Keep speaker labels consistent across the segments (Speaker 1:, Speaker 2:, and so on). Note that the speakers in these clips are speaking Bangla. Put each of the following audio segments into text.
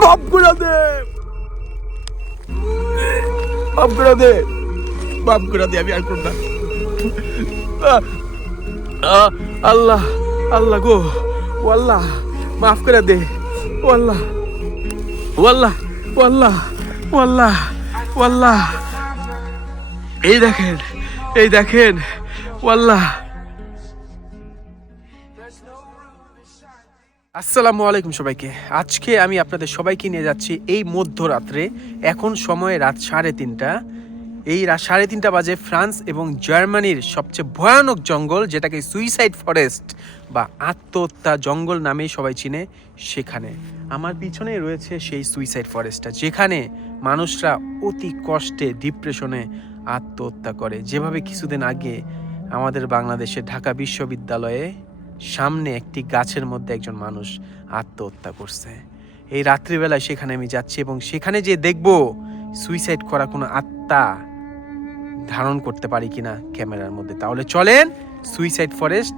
Speaker 1: মাফ করে দে। মাফ করে দে। মাফ করে দে, আমি আর করব না। আল্লাহ আল্লাহ গো, ও মাফ করে দে। ও আল্লাহ ও আল্লাহ, ও এই দেখেন এই দেখেন, ও আসসালামু আলাইকুম সবাইকে। আজকে আমি আপনাদের সবাইকে নিয়ে যাচ্ছি এই মধ্যরাত্রে। এখন সময় রাত সাড়ে তিনটা। এই রাত সাড়ে তিনটা বাজে ফ্রান্স এবং জার্মানির সবচেয়ে ভয়ানক জঙ্গল, যেটাকে সুইসাইড ফরেস্ট বা আত্মহত্যা জঙ্গল নামেই সবাই চিনে সেখানে। আমার পিছনে রয়েছে সেই সুইসাইড ফরেস্টটা, যেখানে মানুষরা অতি কষ্টে, ডিপ্রেশনে আত্মহত্যা করে। যেভাবে কিছুদিন আগে আমাদের বাংলাদেশে ঢাকা বিশ্ববিদ্যালয়ে সামনে একটি গাছের মধ্যে একজন মানুষ আত্মহত্যা করছে। এই রাত্রিবেলায় সেখানে আমি যাচ্ছি এবং সেখানে যে দেখব সুইসাইড করা কোনো আত্মা ধারণ করতে পারি কিনা ক্যামেরার মধ্যে। তাহলে চলেন সুইসাইড ফরেস্ট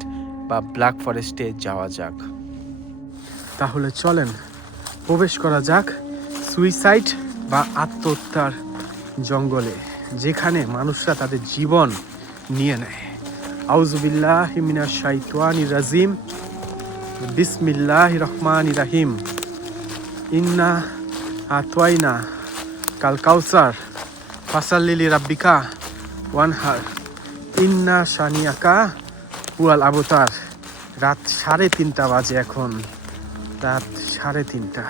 Speaker 1: বা ব্ল্যাক ফরেস্টে যাওয়া যাক। তাহলে চলেন, প্রবেশ করা যাক সুইসাইড বা আত্মহত্যার জঙ্গলে, যেখানে মানুষরা তাদের জীবন নিয়ে নেয়। আউজুবিল্লাহ মিনা শাইতানি রাজিম। বিসমিল্লাহ রহমান রাহিম। ইন্না আতওয়াইনা কাল কাউসার। ফাসাল্লিলি রাব্বিকা ওয়ানহার। ইন্না শানিয়াকা পুয়াল আবতার। রাত সাড়ে তিনটা বাজে এখন। রাত সাড়ে তিনটা।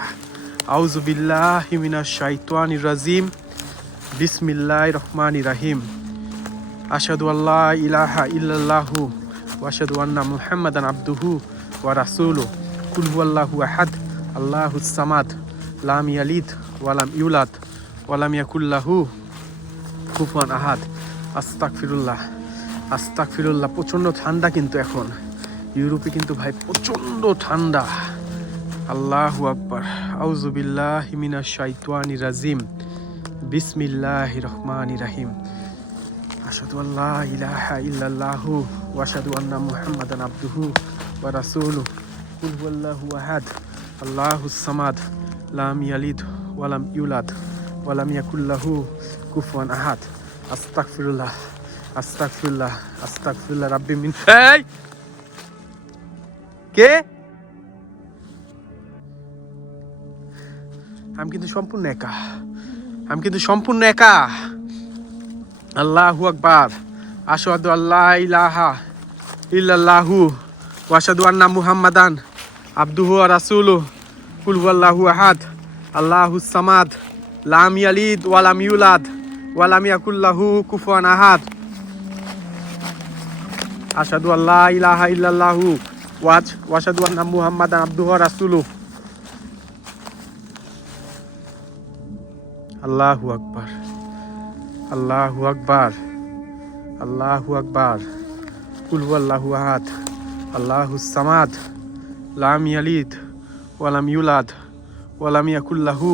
Speaker 1: আউজুবিল্লাহ হিমিনা শাইতানি রাজিম। বিসমিল্লাহ রহমান রাহিম। আশাদু আল্লাহ ইলাহা ইল্লাল্লাহু ওয়াশাদু আন্না মুহাম্মাদান আবদুহু ওয়া রাসূলু কুল হুয়াল্লাহু আহাদ। আল্লাহুস সামাদ। লাম ইয়ালিদ ওয়ালাম ইউলাদ ওয়ালাম ইয়াকুল্লাহু কুফুয়ান আহাদ। আস্তাগফিরুল্লাহ। আস্তাগফিরুল্লাহ, প্রচণ্ড ঠান্ডা কিন্তু এখন। ইউরোপে কিন্তু ভাই প্রচণ্ড ঠান্ডা। আল্লাহ আকবার। আউযু বিল্লাহি মিনাশ শাইতানির রাজিম। বিসমিল্লাহির রহমান রহিম। আশহাদু আল্লা ইলাহা ইল্লাল্লাহু ওয়া আশহাদু আন্না মুহাম্মাদান আবদুহু ওয়া রাসূলুহু। কুল হুয়াল্লাহু আহাদ। আল্লাহুস সামাদ। লাম ইয়ালিদ ওয়া লাম ইউলাদ ওয়া লাম ইয়াকুল লাহু কুফুয়ান আহাদ। আস্তাগফিরুল্লাহ আস্তাগফিরুল্লাহ আস্তাগফিরুল্লাহ রাব্বি মিন এই! কে? আমি কিন্তু সম্পূর্ণ একা। আমি কিন্তু সম্পূর্ণ একা। আল্লাহু আকবার আশহাদু আল্লাহ ইলাহা ইল্লাল্লাহু ওয়া আশহাদু আন্না মুহাম্মাদান আবদুহু ওয়া রাসূলুহু কুল হুয়াল্লাহু আহাদ আল্লাহুস সামাদ লাম ইয়ালিদ ওয়া লাম ইউলাদ ওয়া লাম ইয়াকুল লাহু কুফুয়ান আহাদ আশহাদু আল্লাহ ইলাহা ইল্লাল্লাহু ওয়া ওয়া আশহাদু আন্না মুহাম্মাদান আবদুহু ওয়া রাসূলুহু আল্লাহু আকবার আল্লাহু আকবার আল্লাহু আকবার কুল আল্লাহু আহাদ আল্লাহু সামাদ লাম ইয়ালিদ ওয়ালাম ইউলাদ ওয়ালাম ইয়াকুল্লাহু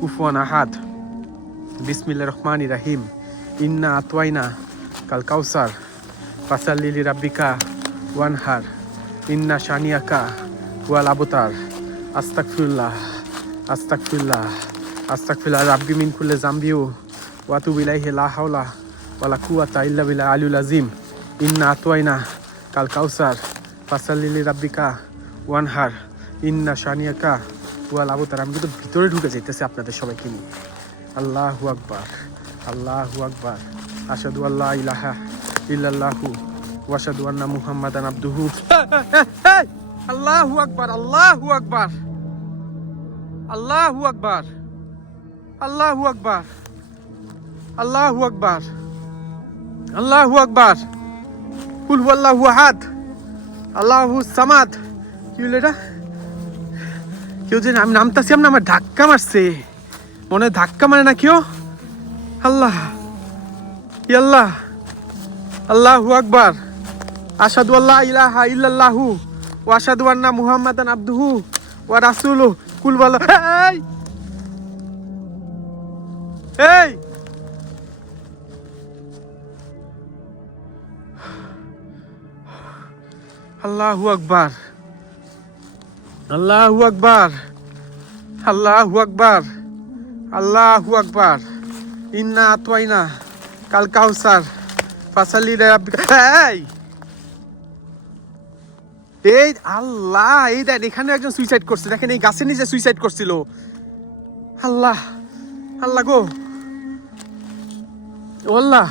Speaker 1: কুফুয়ান আহাদ বিসমিল্লাহ রহমানি রাহিম ইন্না আতওয়াইনা কাল কাউসার ফাসাল্লিলি রাব্বিকা ওয়ানহার ইন্না শানিয়াকা ওয়াল আবতার আস্তাকফিরুল্লাহ আস্তাকফিরুল্লাহ আস্তাকফিরুল্লাহ রাব্বি মিন কুল্লে জাম্বিউ ওয়াতু বিলাইহি লা হাওলা ওয়ালা কুওয়াতা ইল্লা বিল্লাহ আলিউল আজিম ইন্না আতওয়াইনা কাল কাউসার ফাসাল্লিলি রাব্বিকা ওয়ানহার ইন্না শানিয়াকা ওয়াল আবতার আমি কিন্তু ভিতরে ঢুকে যাইতেছি আপনাদের সবাইকে নিয়ে। আল্লাহু আকবার। আল্লাহু আকবার। আশহাদু আল্লাহ ইলাহা ইল্লাল্লাহু ওয়াশহাদু আন্না মুহাম্মাদান আবদুহু। আল্লাহু আকবার আল্লাহু আকবার। আল্লাহু আকবার। আল্লাহু আকবার। আল্লাহু আকবার আল্লাহু আকবার, কুল হুয়াল্লাহু আহাদ, আল্লাহু সামাদ। কি হলো এটা? কেউ যে আমি নামতাছি না, আমার ধাক্কা মারছে। মনে ধাক্কা মারে না কেউ আল্লাহ, ই আল্লাহ, আল্লাহু আকবার। আশহাদু আল্লাহ ইলাহা ইল্লাল্লাহু ওয়া আশহাদু আন্না মুহাম্মাদান আবদুহু ওয়া রাসূলুহু। কুল বলা এই! এই! আল্লাহু আকবার। আল্লাহু আকবার। আল্লাহু আকবার। আল্লাহু আকবার। ইন্না আতওয়াইনা কাল কাউসার। ফাসালি এই এই আল্লাহ, এই দেন এখানে একজন সুইসাইড করছে। দেখেন এই গাছের নিচে সুইসাইড করছিল। আল্লাহ আল্লাহ গো। ওয়াল্লাহ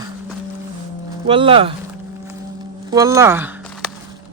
Speaker 1: ওয়াল্লাহ ওয়াল্লাহ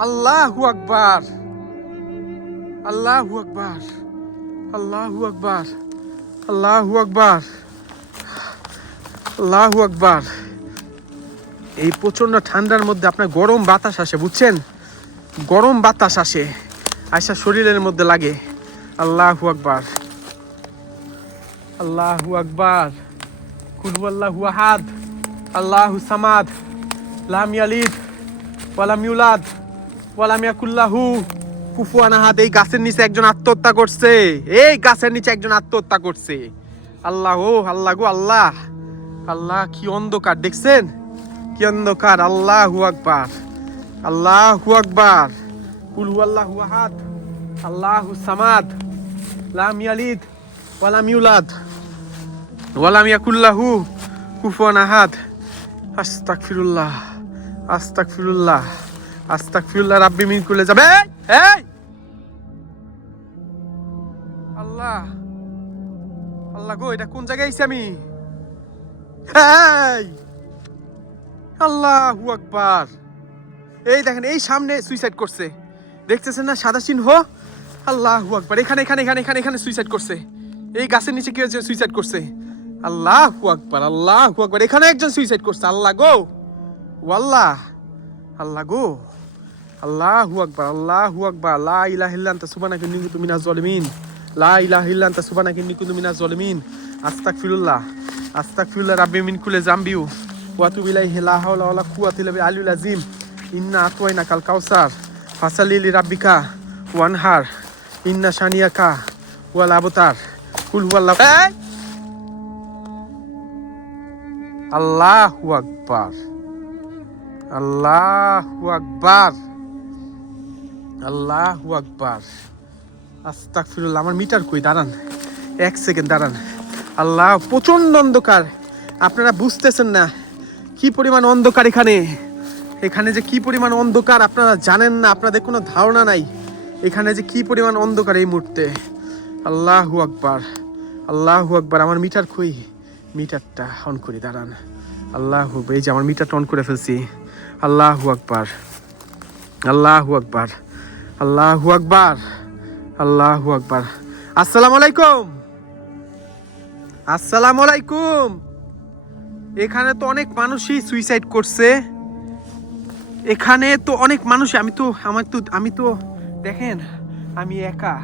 Speaker 1: আল্লাহু আকবার। আল্লাহু আকবার। আল্লাহু আকবার। আল্লাহু আকবার। আল্লাহু আকবার। এই প্রচণ্ড ঠান্ডার মধ্যে আপনার গরম বাতাস আসে, বুঝছেন? গরম বাতাস আসে, আয়সা শরীরের মধ্যে লাগে। আল্লাহু আকবার। আল্লাহু আকবার। কুলহু আল্লাহু আহাদ। আল্লাহু সামাদ। লাম ইয়ালিদ। ওয়ালাম ইউলাদ। ওয়ালাম ইয়াকুল্লাহু। কুফুয়ান আহাদ, এই গাছের নিচে একজন আত্মহত্যা করছে। এই গাছের নিচে একজন আত্মহত্যা করছে। আল্লাহ, ও আল্লাহ গো, আল্লাহ। আল্লাহ, কি অন্ধকার, দেখছেন? কি অন্ধকার, আল্লাহু আকবার। আল্লাহু আকবার। কুলহু আল্লাহু আহাদ, আল্লাহু সামাদ। লাম ইয়ালিদ, ওয়ালাম ইউলাদ। ওয়ালাম ইয়াকুল্লাহু, কুফুয়ান আহাদ। আস্তাগফিরুল্লাহ আস্তাগফিরুল্লাহ রাব্বি মিন কুল্লি যাবে। এই আল্লাহ আল্লাহ গো, এটা কোন জায়গায় আইছি আমি? এই! আল্লাহু আকবার। এই দেখেন, এই সামনে সুইসাইড করছে। দেখতেছেন না সাদা চিহ্ন? আল্লাহু আকবার। এখানে এখানে এখানে এখানে এখানে সুইসাইড করছে। এই গাছের নিচে কি হয়েছে সুইসাইড করছে? আল্লাহু আকবার আল্লাহু আকবার। এখানে একজন সুইসাইড করছে, আল্লাহ গো। ওয়াল্লাহ। আল্লাহ গো। আল্লাহু আকবার আল্লাহু আকবার। লা ইলাহা ইল্লা আনতা সুবহানাকা ইন্নী কুনতু মিনাজ জালিমিন। লা ইলাহা ইল্লা আনতা সুবহানাকা ইন্নী কুনতু মিনাজ জালিমিন। আস্তাগফিরুল্লাহ আস্তাগফিরুল্লাহ, রাব্বি মিন কুল্লি জামবিউ ওয়া আতুবু ইলাইহি, লা হাওলা ওয়ালা কুওয়াতা ইল্লা বিল আলিয়্যিল আযীম। ইন্না আতওয়াইনা কাল কাউসার ফাসালি লিরাব্বিকা ওয়ানহার। ইন্না শানিয়াকা ওয়াল আবতার। কুল হুয়াল্লাহ! আল্লাহু আকবার। আল্লাহু আকবার। আল্লাহু আকবার। আস্তাগফিরুল্লাহ, আমার মিটার কই? দাঁড়ান, এক সেকেন্ড দাঁড়ান। আল্লাহ প্রচণ্ড অন্ধকার। আপনারা বুঝতেছেন না কি পরিমাণ অন্ধকার এখানে। এখানে যে কি পরিমাণ অন্ধকার আপনারা জানেন না, আপনাদের কোনো ধারণা নাই। এখানে যে কি পরিমাণ অন্ধকার এই মুহূর্তে। আল্লাহু আকবার আল্লাহু আকবার। আমার মিটার কই? মিটারটা অন করি, দাঁড়ান। আল্লাহু এই যে আমার মিটারটা অন করে ফেলছি। আল্লাহু আকবার আল্লাহু আকবার আল্লাহু আকবার আল্লাহু আকবার। আসসালামু আলাইকুম। আসসালামু আলাইকুম। এখানে তো অনেক মানুষই সুইসাইড করছে। এখানে তো অনেক মানুষ আমি তো, আমার তো, আমি তো, দেখেন, আমি একা,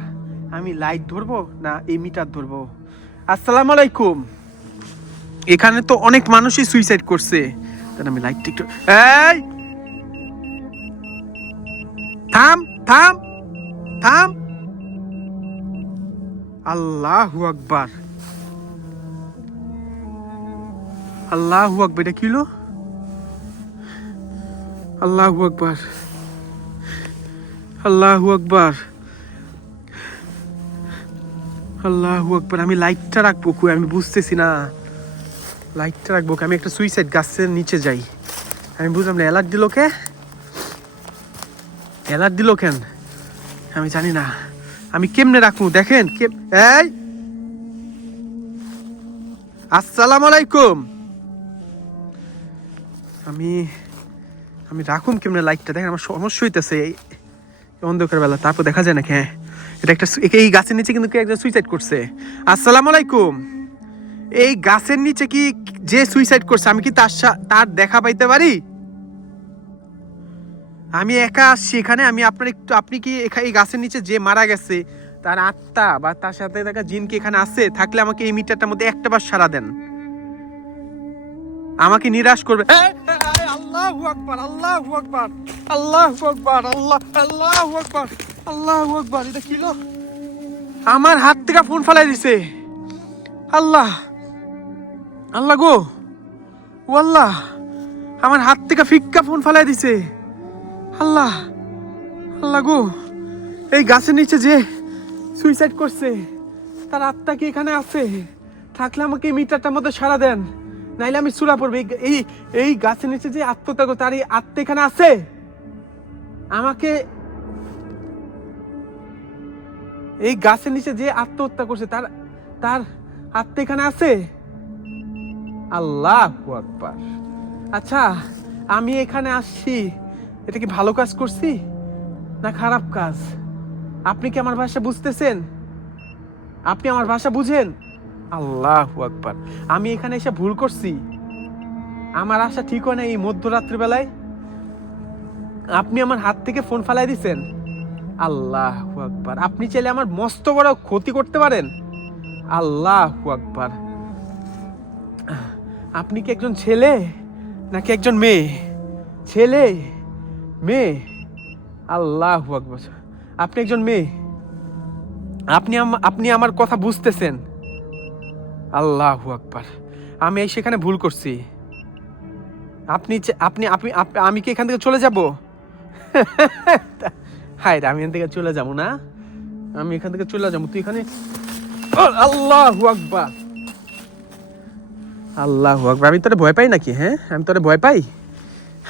Speaker 1: আমি লাইট ধরবো না এই মিটার ধরবো? আসসালামু আলাইকুম। এখানে তো অনেক মানুষই সুইসাইড করছে। তাহলে আমি লাইটটা একটু এই! থাম থাম থাম। আল্লাহু আকবার। আল্লাহু আকবার, এটা কিলো আল্লাহু আকবার। আল্লাহু আকবার। আল্লাহু আকবার, আমি লাইটটা রাখব আমি বুঝতেছি না। লাইটটা রাখব? আমি একটা সুইসাইড গাছের নিচে যাই। আমি বুঝলাম না অ্যালার্ট দিল কে? অ্যালার্ট দিল কেন? আমি জানি না। আমি কেমনে রাখব, দেখেন, কেম এই! আসসালামু আলাইকুম! আমি আমি রাখুম কেমনে লাইটটা দেখেন, আমার সমস্যা হইতেছে এই অন্ধকার বেলা। তারপর দেখা যায় না হ্যাঁ এটা একটা এই গাছের নিচে কিন্তু কেউ একজন সুইসাইড করছে? আসসালামু আলাইকুম! এই গাছের নিচে কি যে সুইসাইড করছে, আমি কি তার তার দেখা পাইতে পারি? আমি একা আসছি এখানে, আমি আপনার একটু, আপনি কি এই গাছের নিচে যে মারা গেছে, তার আত্মা বা তার সাথে থাকা জিন কি এখানে আছে? থাকলে আমাকে এই মিটারটার মধ্যে একটা বার সারা দেন। আমাকে নিরাশ করবে। আল্লাহু আল্লাহু আল্লাহু আল্লাহ, আল্লাহু এটা কি? আমার হাত থেকে ফোন ফালাই দিছে। আল্লাহ। আল্লাহ গো। ও আল্লাহ, আমার হাত থেকে ফিক্কা ফোন ফালাই দিছে। আল্লাহ আল্লাহ গো, এই গাছের নিচে যে সুইসাইড করছে, তার আত্মা কি এখানে আছে? থাকলে আমাকে মিটারটার মধ্যে সারা দেন, নাইলে আমি সুরা পড়বে। এই- এই গাছের নিচে যে আত্মত্যাগ তার এই আত্মা এখানে আছে? আমাকে এই গাছের নিচে যে আত্মহত্যা করছে, তার তার আত্মা এখানে আছে? আল্লাহ আকবার। আচ্ছা আমি এখানে আসছি। এটা কি ভালো কাজ করছি না খারাপ কাজ? আপনি কি আমার ভাষা বুঝতেছেন? আপনি আমার ভাষা বুঝেন? আল্লাহ আকবার। আমি এখানে এসে ভুল করছি। আমার আশা ঠিক হয় না এই মধ্যরাত্রি বেলায়। আপনি আমার হাত থেকে ফোন ফালাই দিছেন। আল্লাহ আকবার। আপনি চাইলে আমার মস্ত বড় ক্ষতি করতে পারেন। আল্লাহ আকবার। আপনি কি একজন ছেলে নাকি একজন মেয়ে? ছেলে, মেয়ে। আল্লাহ আকবার। আপনি একজন মেয়ে। আপনি আপনি আমার কথা বুঝতেছেন। আল্লাহ আকবার। আমি এই সেখানে ভুল করছি। আপনি আপনি আপনি আমি কি এখান থেকে চলে যাব? হায় আমি এখান থেকে চলে যাব না? আমি এখান থেকে চলে যাব। তুই এখানে আল্লাহ আকবার। আল্লাহ আকবার। আমি তোরে ভয় পাই নাকি হ্যাঁ? আমি তোরে ভয় পাই?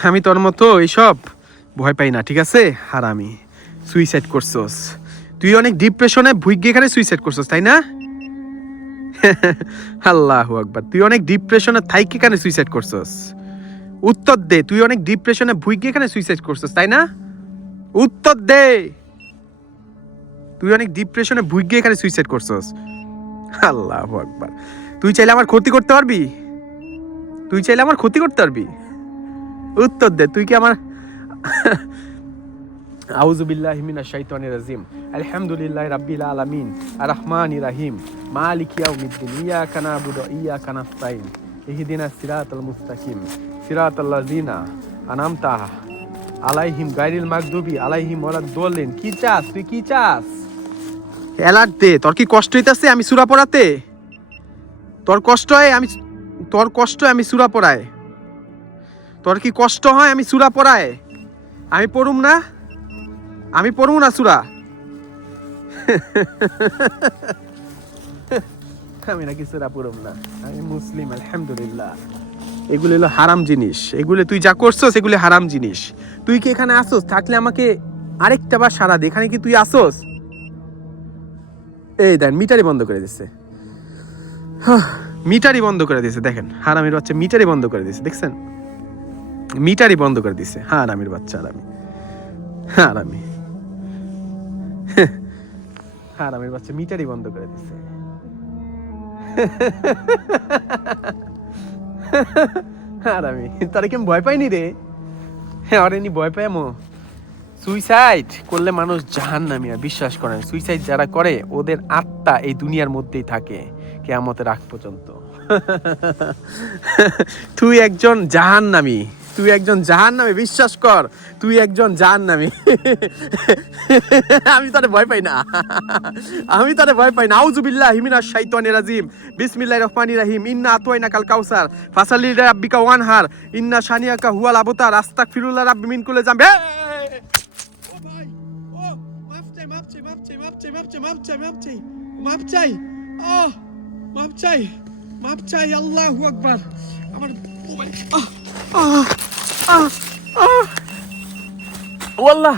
Speaker 1: আমি তোর মতো এইসব ভয় পাই না, ঠিক আছে? আর আমি সুইসাইড করছোস। তুই অনেক ডিপ্রেশনে ভুইগে এখানে সুইসাইড করছস, তাই না? আল্লাহ আকবার। তুই অনেক ডিপ্রেশনে থাইকে এখানে সুইসাইড করছোস। উত্তর দে, তুই অনেক ডিপ্রেশনে ভুইগে এখানে সুইসাইড করছস, তাই না? উত্তর দে! তুই অনেক ডিপ্রেশনে ভুইগে এখানে সুইসাইড করছোস। আল্লাহ আকবার। তুই চাইলে আমার ক্ষতি করতে পারবি? তুই চাইলে আমার ক্ষতি করতে পারবি? উত্তর দে, তুই কি আমার আউযু বিল্লাহি মিনাশ শাইতানির রাজিম। আলহামদুলিল্লাহি রাব্বিল আলামিন। আর রহমানির রহিম। মালিক ইয়াউমিদ্দিন। ইয়াকা নাবুদু ওয়া ইয়াকা নাস্তাইন ইহদিনাস সিরাতাল মুস্তাকিম। সিরাতাল লাযিনা আনামতা আলাইহিম গায়রিল মাগদুবি, আলাইহিম ওয়ালাদ-দোলিন কি চাস? তুই কি চাস? এলাক দে, তোর কি কষ্ট হইতাছে আমি সূরা পড়াতে? তোর কষ্ট হয়, আমি তোর কষ্ট আমি সূরা পড়ায় তোর কি কষ্ট হয়, আমি সূরা পড়ায় আমি পড়ুম না? আমি পড়ব না সুরা? আমি নাকি সুরা পড়ব না। আমি মুসলিম, আলহামদুলিল্লাহ। এগুলো হলো হারাম জিনিস। এগুলো তুই যা করছস এগুলো হারাম জিনিস। তুই কি এখানে আসোস? থাকলে আমাকে আরেকটা বার সারা দে। এখানে কি তুই আসোস? এই দেন মিটারই বন্ধ করে দিচ্ছে মিটারই বন্ধ করে দিয়েছে, দেখেন, হারামির বাচ্চা মিটারই বন্ধ করে দিয়েছে, দেখছেন? মিটারই বন্ধ করে দিছে হারামির বাচ্চা, হারামি। হারামি। হারামির বাচ্চা মিটারই বন্ধ করে দিছে হারামি, তারা কি আমি ভয় পাইনি রে? হ্যাঁ আরে নি ভয় পাই মো। সুইসাইড করলে মানুষ জাহান নামিয়া বিশ্বাস করেন। সুইসাইড যারা করে, ওদের আত্মা এই দুনিয়ার মধ্যেই থাকে। কেয়ামতের আগ পর্যন্ত। তুই একজন জাহান নামি তুই একজন জাহান নামে বিশ্বাস কর, তুই একজন জাহান নামি আমি তারে ভয় পাই না। আমি তারে ভয় পাই না। আউজুবিল্লাহ হিমিনা শাইতানির রাজিম। বিসমিল্লাহির রহমানির রহিম। ইন্না আতওয়াইনা কাল কাউসার। ফাসালি রাব্বিকা ওয়ানহার ইন্না শানিয়াকা হুয়াল আবতার। আস্তাগফিরুল্লাহ রাব্বি মিন কুল্লি জামবি ও ভাই! ও! চাই চাই চাই চাই চাই চাই চাই। চাই মাফ চাই মাফ চাই, আল্লাহু আকবার। আমার আহ আল্লাহ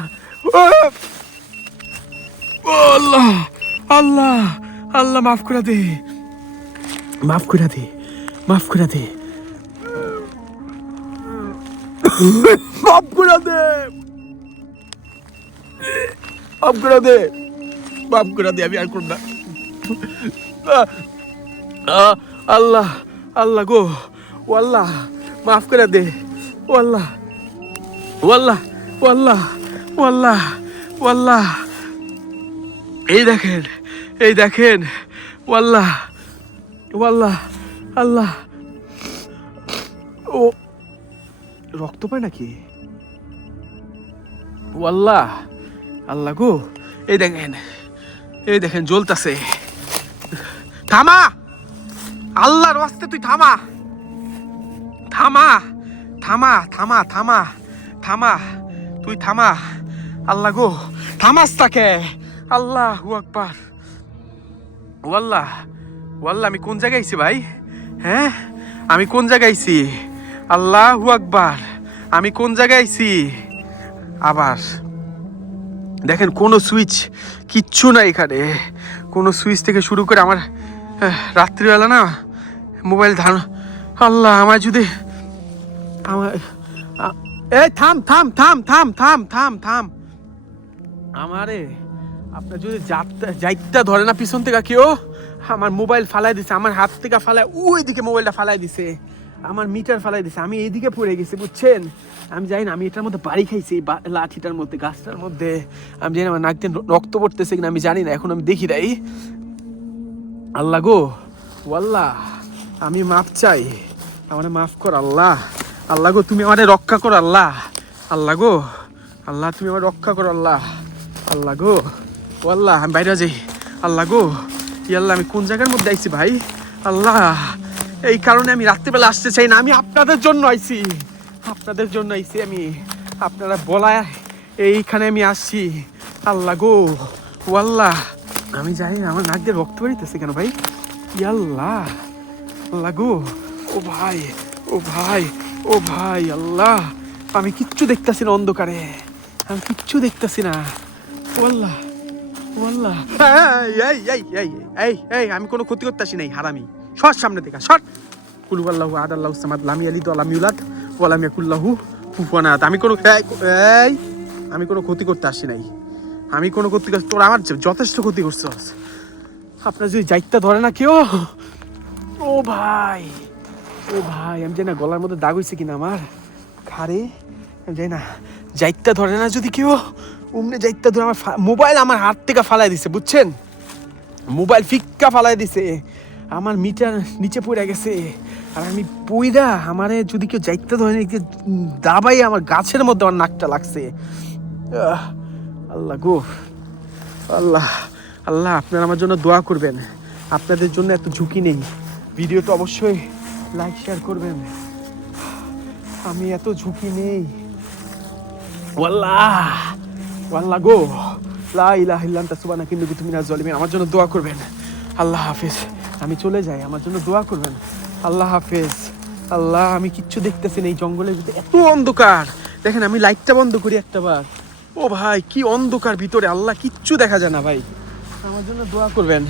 Speaker 1: আল্লাহ আল্লাহ আল্লাহ মাফ করে দে। মাফ করে দে, মাফ করে দে। মাফ করে দে। মাফ করে দে। মাফ করে দে, আমি আর করব না। আল্লাহ আল্লাহ গো, ও আল্লাহ, মাফ করে দে, ও আল্লাহ ও আল্লাহ ও আল্লাহ ও আল্লাহ ও আল্লাহ। এই দেখেন এই দেখেন ওয়াল্লাহ ওয়াল্লাহ আল্লাহ ও, রক্ত পায় নাকি? ওয়াল্লাহ আল্লাহ গো, এই দেখেন এই দেখেন, জ্বলতাছে। থামা! আল্লাহর রাস্তে তুই থামা। থামা থামা থামা থামা থামা, তুই থামা। আল্লাহ গো, থামাস তাকে। আল্লাহ আকবার। ওয়াল্লাহ ওয়াল্লাহ, আমি কোন জায়গায় আইছি ভাই? হ্যাঁ? আমি কোন জায়গায় আইছি? আল্লাহ আকবার। আমি কোন জায়গায় আইছি? আবার। দেখেন, কোনো সুইচ কিচ্ছু নাই এখানে। কোনো সুইচ থেকে শুরু করে আমার রাত্রিবেলা না মোবাইল ধান। আল্লাহ আমার যদি আমার এই থাম থাম থাম থাম থাম থাম থাম। আমারে আপনার যদি যাইতা ধরে না পিছন থেকে কেউ, আমার মোবাইল ফালাই দিছে, আমার হাত থেকে ফালাই ওই দিকে মোবাইলটা ফালাই দিছে। আমার মিটার ফালাই দিছে। আমি এইদিকে পড়ে গেছি, বুঝছেন? আমি জানি না, আমি এটার মধ্যে বাড়ি খাইছি লাঠিটার মধ্যে, গাছটার মধ্যে। আমি জানি আমার নাক দিয়ে রক্ত পড়তেছে কিনা, আমি জানি না, এখন আমি দেখি নাই। আল্লাহ গো, ওয়াল্লাহ। আমি মাফ চাই। আমারে মাফ কর আল্লাহ। আল্লাহ গো, তুমি আমারে রক্ষা কর আল্লাহ। আল্লাহ গো, আল্লাহ তুমি আমার রক্ষা কর আল্লাহ। আল্লাহ গো, ও আল্লাহ, আমি বাইরে যাই আল্লাহ গো, ই আল্লাহ, আমি কোন জায়গার মধ্যে আইছি ভাই? আল্লাহ, এই কারণে আমি রাত্রিবেলা আসতে চাই না। আমি আপনাদের জন্য আইছি। আপনাদের জন্য আইছি আমি। আপনারা বলায় এইখানে আমি আসছি। আল্লাহ গো, ও আল্লাহ। আমি জানি না, আমার নাক দিয়ে রক্ত বেরিতেছে কেন ভাই? ই আল্লাহ ও ভাই ও ভাই ও ভাই, আল্লাহ। আমি কিচ্ছু দেখতাছি না অন্ধকারে। আমি কিচ্ছু দেখতাছি না। ও আল্লাহ, ও এই এই এই এই এই আমি কোনো ক্ষতি করতেছি নাই হারামি। সর সামনে থেকে, সর। কুলু আল্লাহু আদ আল্লাহু সামাদ, লামি আলি তো আলাম ইউলাদ ওয়ালাম ইয়াকুল্লাহু কুফুয়ানাত আমি কোনো এই আমি কোনো ক্ষতি করতে আসি নাই। আমি কোনো ক্ষতি করছি তোর আমার যথেষ্ট ক্ষতি করছস। আপনার যদি যাইতে ধরে না কেউ? ও ভাই। ও ভাই, আমি জানি না, গলার মধ্যে দাগ হয়েছে কিনা আমার। খারে আমি জানি না যাইতে ধরে না যদি কেউ। উমনে যাইতে ধরে আমার মোবাইল আমার হাত থেকে ফালাই দিছে, বুঝছেন? মোবাইল ফিক্কা ফালাই দিছে। আমার মিটার নিচে পড়ে গেছে। আর আমি পইরা আমারে যদি কেউ যাইতে ধরে দাবাই আমার গাছের মধ্যে আমার নাকটা লাগছে। আল্লাহ গো। আল্লাহ আল্লাহ, আপনারা আমার জন্য দোয়া করবেন। আপনাদের জন্য এত ঝুঁকি নেই। ভিডিওটা অবশ্যই লাইক, শেয়ার করবেন। আমি এত ঝুঁকি নেই। ওয়াল্লাহ ওয়াল্লাহ গো। লা ইলাহা ইল্লা আনতা সুবহানাকা, ইন্নী কুনতু মিনাজ আমার জন্য দোয়া করবেন। আল্লাহ হাফেজ। আমি চলে যাই, আমার জন্য দোয়া করবেন। আল্লাহ হাফেজ। আল্লাহ, আমি কিচ্ছু দেখতেছি না এই জঙ্গলের ভিতরে। এত অন্ধকার। দেখেন, আমি লাইটটা বন্ধ করি একটা বার। ও ভাই, কি অন্ধকার ভিতরে। আল্লাহ, কিচ্ছু দেখা যায় না ভাই। আমার জন্য দোয়া করবেন।